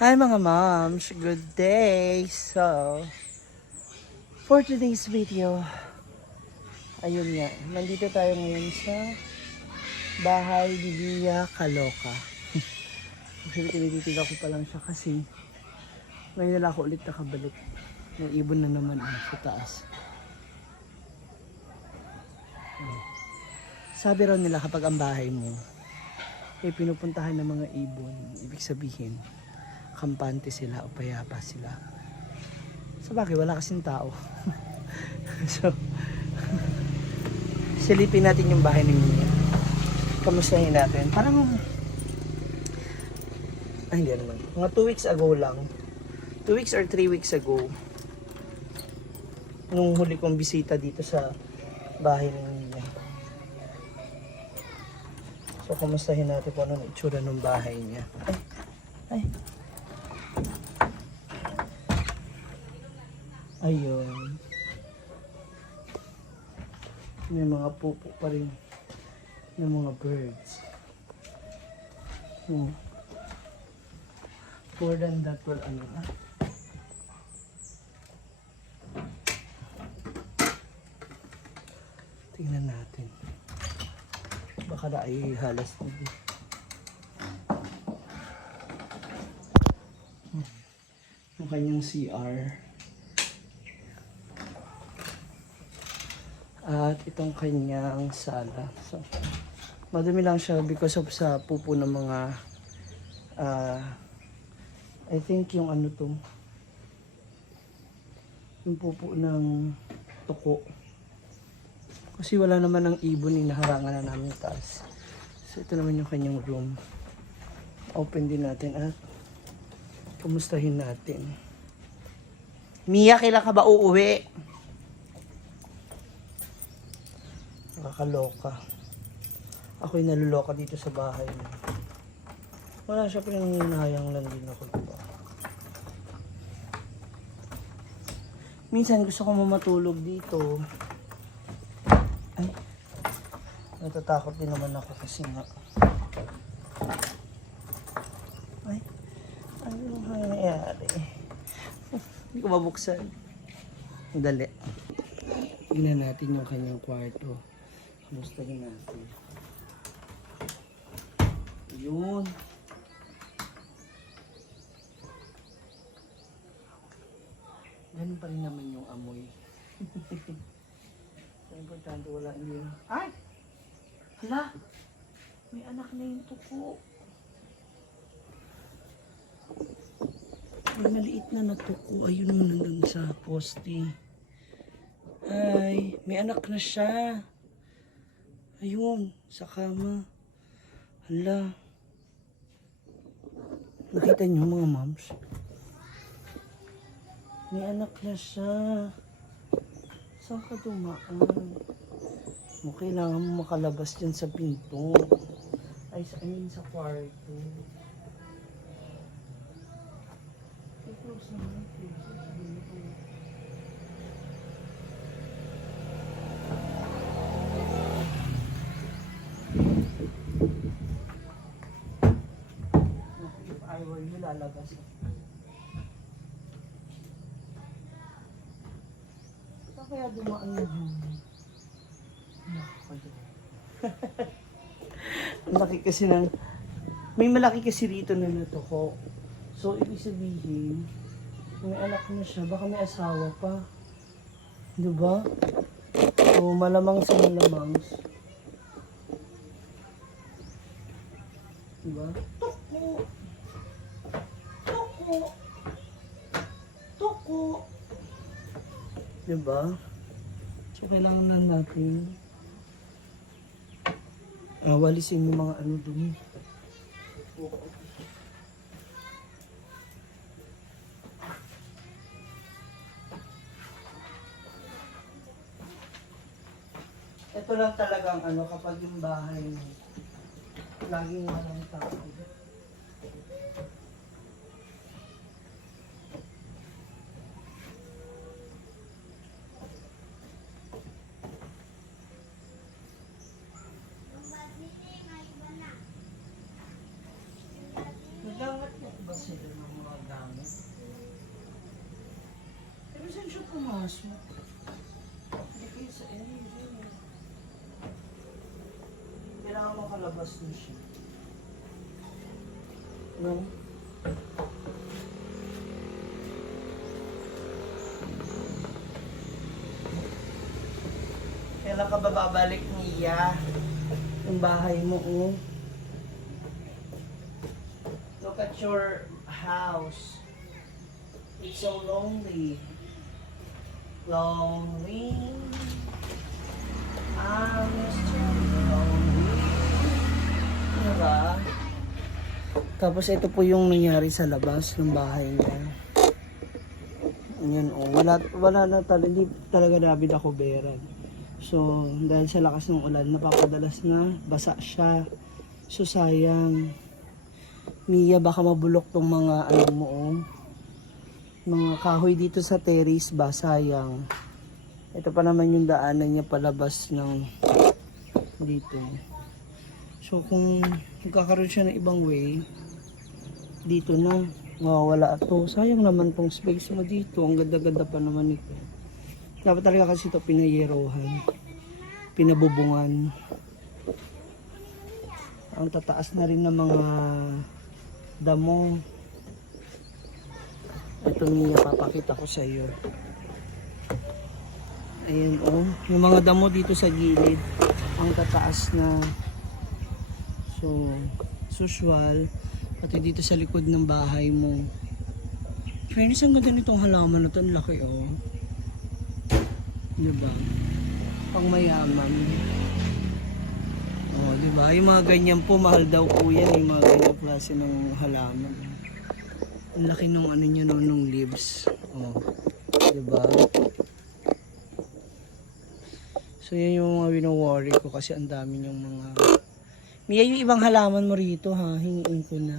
Hi mga moms, good day! So, for today's video, ayun nga, nandito tayo ngayon sa bahay ni Lia Kaloka. Actually, tinititig ako pa lang siya kasi ngayon nila ako ulit nakabalik. May ibon na naman sa taas. Sabi raw nila kapag ang bahay mo ay pinupuntahan ng mga ibon, ibig sabihin, kampante sila o payapa sila. Sa bagay, wala kasing tao. So, silipin natin yung bahay ni Mia. Kamustahin natin. Parang, hindi naman. Mga 2 weeks ago lang. 2 weeks or 3 weeks ago, nung huli kong bisita dito sa bahay ni Mia. So, kamustahin natin kung anong itsura ng bahay niya. Ay. Ayun. May mga pupo pa rin ng mga birds. More than that, well, ano na. Tingnan natin. Baka na ay halas na din. Yung kanyang CR. At itong kanyang sala. So, madumi lang siya because of sa pupo ng mga I think yung ano to, yung pupo ng tuko. Kasi wala naman ng ibon, naharangan na namin taas. So ito naman yung kanyang room. Open din natin at kumustahin natin. Mia, kailan ka ba uuwi? Nakakaloka. Ako'y naluloka dito sa bahay niya. Wala siya, pinanginayang lang din ako dito. Minsan gusto ko matulog dito. Ay, natatakot din naman ako kasi nga. Ay, ano nangyayari? Hindi ko mabuksan. Dali. Tingnan natin yung kanyang kwarto. Kamusta rin natin? Yun. Ganun pa rin naman yung amoy. So, importante wala yun. Ay! Hala! May anak na yung tuko. May maliit na natuko. Ayun mo nandun sa poste. Ay, may anak na siya. Ayun, sa kama. Hala. Nakita niyo mga moms? May anak na siya. Saan ka dumaan? Mo kailangan mo makalabas dyan sa pinto. Ay, sa kwarto. I-close naman. If I were you, lalabas ako. Kaya dumaan na yun. Ang laki kasi ng... May malaki kasi rito na natuko. So, ibig sabihin, may anak na siya, baka may asawa pa. Diba? So, malamang sa malamang. Diba? Tuko! Tuko! Tuko! Diba? So, kailangan na natin walisin yung mga ano dumi. Ito lang talagang ano, kapag yung bahay laging walang tao. Nagagat na ba sila ng mga pumasok. Hindi kayo sa area. Kailangan makalabas na siya. No? Kailan ka ba babalik, Mia? Yung bahay mo, oh. Look at your house. It's so lonely. Lonely. I'm still lonely. Diba? Tapos ito po yung nangyari sa labas ng bahay niya. Ayan, oh. Wala na talaga, hindi talaga namin nakuberan. So, dahil sa lakas ng ulan, napapadalas na basa siya. So, sayang. Mia, baka mabulok tong mga ano mo, oh. Mga kahoy dito sa terrace ba, sayang. Ito pa naman yung daanan niya palabas ng dito. So, kung magkakaroon siya ng ibang way, dito na, mawawala ito. Sayang naman tong space mo dito. Ang ganda-ganda pa naman ito. Dapat talaga kasi ito pinayerohan, pinabubungan. Ang tataas na rin ng mga damo. Ito Mia, papakita ko sa iyo. Ayan, oh, yung mga damo dito sa gilid, ang tataas na. So, usual, pati dito sa likod ng bahay mo. Fairness, ang ganda nitong halaman na ito, ang laki, oh. Diba? Pang mayaman. Oh, diba? Yung mga ganyan po, mahal daw po yan. Yung mga ganyan klase ng halaman. Ang laki nung ano nyo, nung leaves. Oh, diba? So, yan yung mga wino-worry ko kasi ang dami yung mga... Mia, yung ibang halaman mo rito, ha? Hingiin ko na.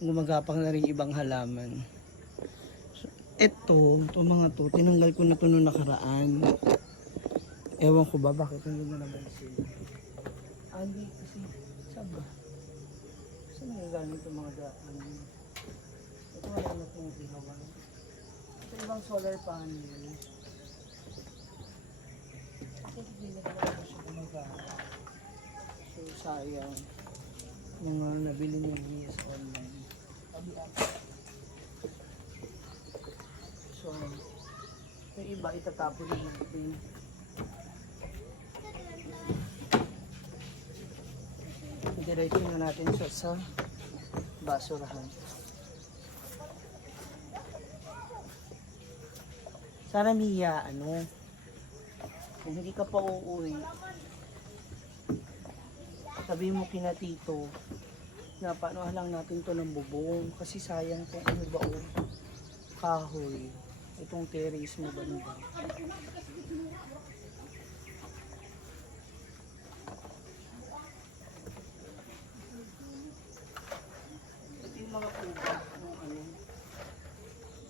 Gumagapang na rin ibang halaman. Ito mga to, tinanggal ko na to noong nakaraan. Ewan ko ba, bakit hindi na naman sila. Hindi, kasi, saan ba? Saan nagagaling itong mga daan? Ito wala na itong ginawan. Ito ibang solar panel. Ako hindi na talaga siya gumagana. So, sayang. Mga nabili niyo via online. Sabi ako. So, yung iba itatapon na natin. Diretso na natin siya sa basurahan. Sana Mia, kung hindi ka pa uuwi, sabihin mo kina tito na paano lang natin to ng bubong kasi sayang kung ano ba o kahoy. Itong terrace mo banda. Ito yung mga puba ng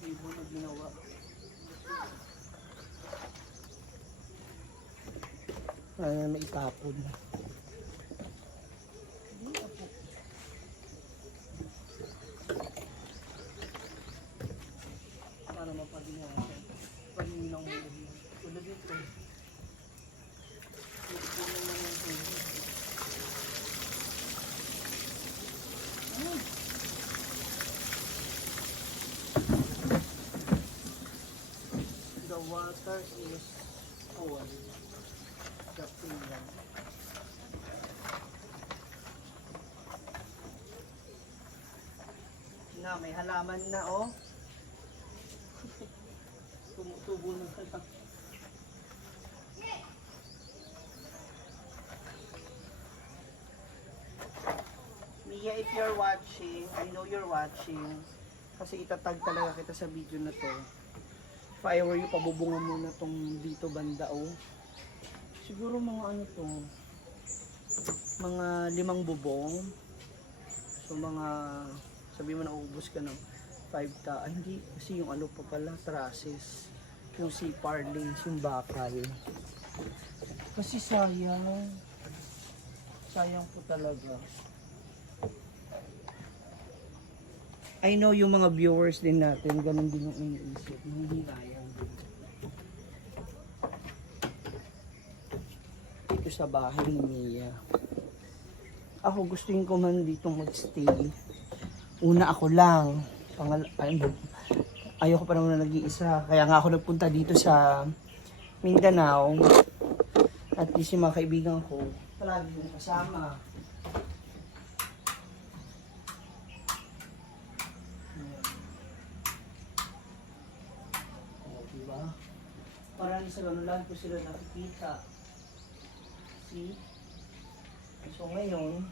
ibo na ginawa. Para may itapon. Para mapaginawa. Paninang mo. Tulad dito. The water is full. The pillar. Na, may halaman na, oh. Tumutubo na lang. Mia, if you're watching, I know you're watching, kasi itatag talaga kita sa video na to. If I were you, pabubungan mo na tong dito banda, oh. Siguro mga ano to, mga 5 bubong. So mga, sabi mo na ubos ka ng 5 ta, hindi, kasi yung ano pa pala, trusses. Yung si parlings, yung bakal. Kasi sayang. Sayang po talaga. I know yung mga viewers din natin, ganun din yung iniisip. Hindi kayang din. Dito sa bahay ni Mia. Ako gustuin ko man dito magstay. Una ako lang. Ayoko pa naman na nag-iisa. Kaya nga ako nagpunta dito sa Mindanao. At least yung mga kaibigan ko, palagi yung kasama. Diba? Parang sa ganun lang ko sila nakikita. See? So ngayon,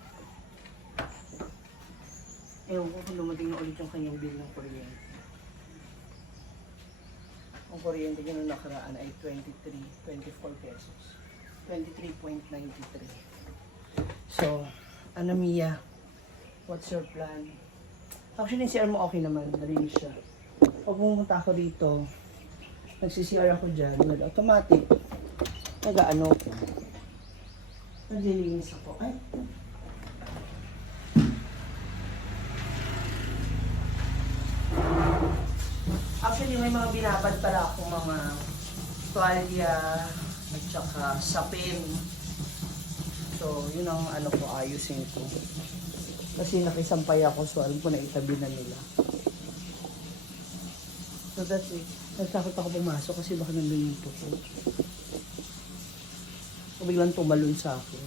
ewan ko kung dumating na ulit yung kanyang bill ng kuryente. Ang kuryente niya na nakaraan ay 24 pesos. 23.93. So, ano Mia? What's your plan? Actually, yung CR mo okay naman. Narinig siya. Pag pumunta ako dito, nagsi-CR ako dyan, nag-automatic, nag-ano ko. Naglilinis ako. Ay! Actually, may mga binabad pala akong mga tuwalya at saka sapin. So, yun ang ano ko, ayusin ko. Kasi nakisampay ako, so alam ko na itabi na nila. So that's it. Nagtakot ako pumasok kasi baka nandun yung tuko. So, biglang tumalon sa akin.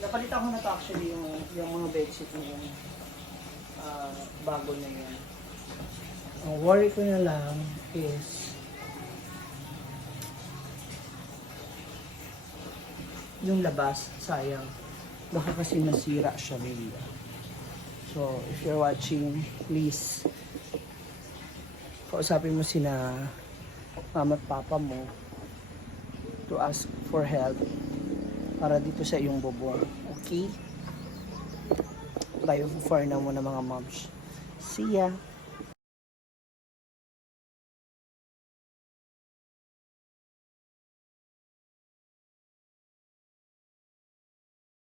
Napalitan ko na to actually yung mga bedsheet na yun. Bago na yan. Ang worry ko na lang is yung labas, sayang. Baka kasi nasira siya maybe. So, if you're watching, please kausapin mo sina mama at papa mo to ask for help para dito sa iyong bubong. Okay? Tayo for now muna mga moms. See ya!